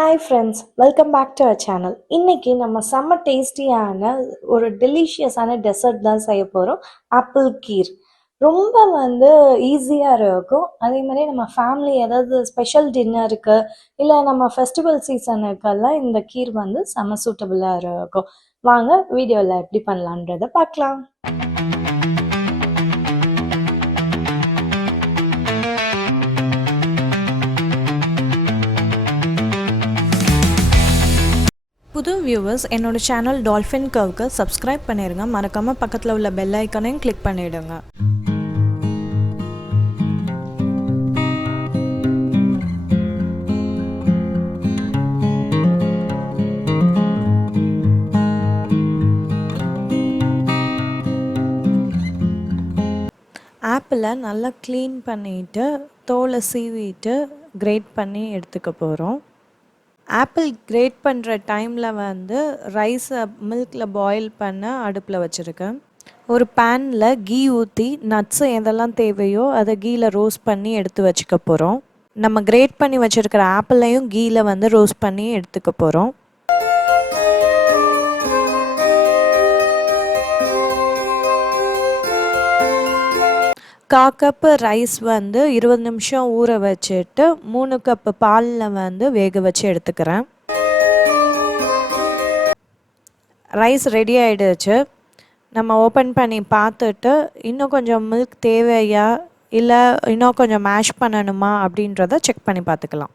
Hi friends, welcome back to our channel. இன்னைக்கு நம்ம செம்ம டேஸ்டியான ஒரு டெலிஷியஸான டெசர்ட் தான் செய்ய போகிறோம். ஆப்பிள் கீர் ரொம்ப ஈஸியாக இருக்கும். அதே மாதிரி நம்ம ஃபேமிலி ஏதாவது ஸ்பெஷல் டின்னருக்கு இல்லை நம்ம ஃபெஸ்டிவல் சீசனுக்கெல்லாம் இந்த கீர் செம்ம சூட்டபுளாக இருக்கும். வாங்க வீடியோவில் எப்படி பண்ணலான்றதை பார்க்கலாம். புது வியூவர்ஸ் என்னோட சேனல் டால்ஃபின் கர்வ்க்கு சப்ஸ்கிரைப் பண்ணிடுங்க. மறக்காமல் பக்கத்தில் உள்ள பெல் ஐக்கனையும் கிளிக் பண்ணிவிடுங்க. ஆப்பிளை நல்லா க்ளீன் பண்ணிவிட்டு தோலை சீவிட்டு கிரேட் பண்ணி எடுத்துக்க போகிறோம். ஆப்பிள் கிரேட் பண்ணுற டைமில் ரைஸை மில்கில் பாயில் பண்ண அடுப்பில் வச்சுருக்கேன். ஒரு பேனில் கீ ஊற்றி நட்ஸு எதெல்லாம் தேவையோ அதை கீயில் ரோஸ்ட் பண்ணி எடுத்து வச்சுக்க போகிறோம். நம்ம கிரேட் பண்ணி வச்சுருக்கிற ஆப்பிளையும் கீயில் ரோஸ்ட் பண்ணி எடுத்துக்க போகிறோம். கப்பு ரைஸ் 20 நிமிஷம் ஊற வச்சுட்டு 3 கப்பு பாலில் வேக வச்சு எடுத்துக்கிறேன். ரைஸ் ரெடி ஆகிடுச்சு. நம்ம ஓப்பன் பண்ணி பார்த்துட்டு இன்னும் கொஞ்சம் மில்க் தேவையா இல்லை இன்னும் கொஞ்சம் மேஷ் பண்ணணுமா அப்படின்றத செக் பண்ணி பார்த்துக்கலாம்.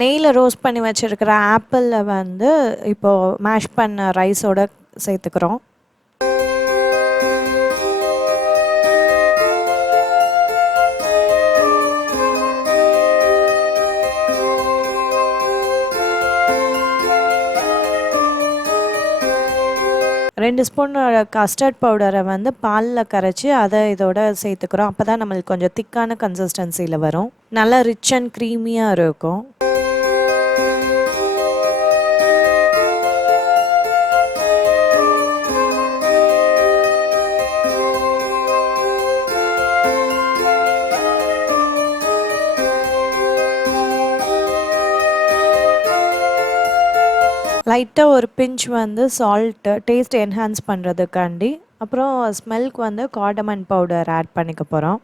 நெய்யில் ரோஸ்ட் பண்ணி வச்சுருக்கிற ஆப்பிளில் இப்போது மேஷ் பண்ண ரைஸோடு சேர்த்துக்கிறோம். ரெண்டு ஸ்பூன் கஸ்டர்ட் பவுடரை பாலில் கரைச்சி அதை இதோட சேர்த்துக்கிறோம். அப்போ தான் நம்மளுக்கு கொஞ்சம் திக்கான கன்சிஸ்டன்சியில் வரும். நல்லா ரிச் அண்ட் க்ரீமியாக இருக்கும். லைட்டாக ஒரு பிஞ்ச் சால்ட்டு டேஸ்ட் என்ஹான்ஸ் பண்ணுறதுக்காண்டி, அப்புறம் ஸ்மெல்க்கு கார்டமன் பவுடர் ஆட் பண்ணிக்க போகிறோம்.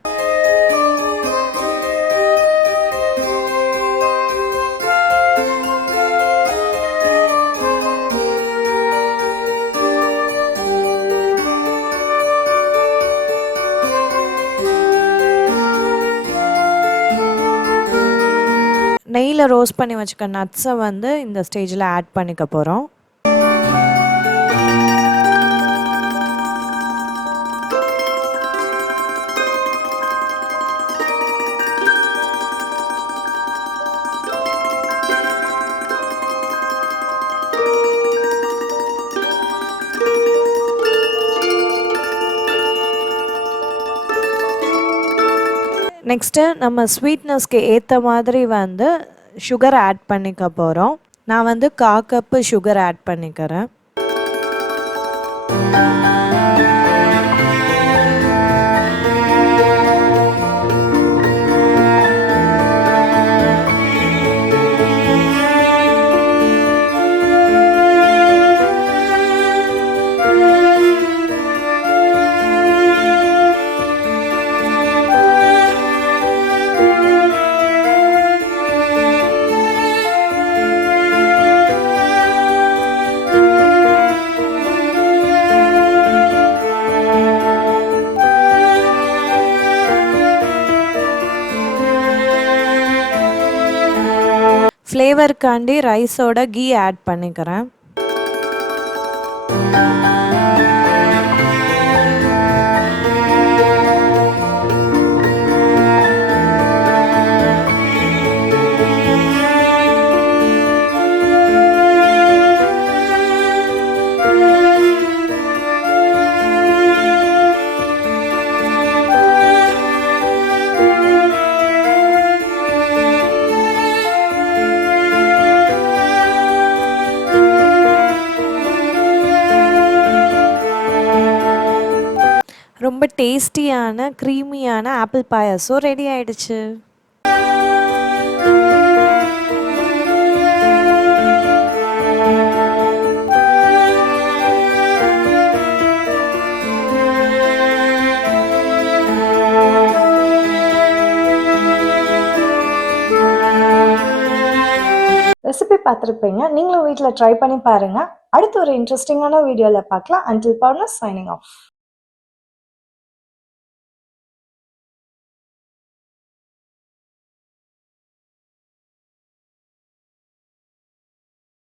நெய்யில் ரோஸ்ட் பண்ணி வச்சுக்க நட்ஸை இந்த ஸ்டேஜில் ஆட் பண்ணிக்க போகிறோம். நெக்ஸ்ட்டு நம்ம ஸ்வீட்னஸ்க்கு ஏற்ற மாதிரி சுகர் ஆட் பண்ணிக்க போகிறோம். நான் 1/4 கப்பு சுகர் ஆட் பண்ணிக்கிறேன். ஃப்ளேவருக்காண்டி ரைஸோட கீ ஆட் பண்ணிக்கிறேன். ரொம்ப டேஸ்டியான க்ரீமியான ஆப்பிள் பாயாசம் ரெடி ஆயிடுச்சு. ரெசிபி பார்த்துருப்பீங்க. நீங்களும் வீட்டில் ட்ரை பண்ணி பாருங்கள். அடுத்து ஒரு இன்ட்ரெஸ்டிங்கான வீடியோவில் பார்க்கலாம். Until furnace signing off.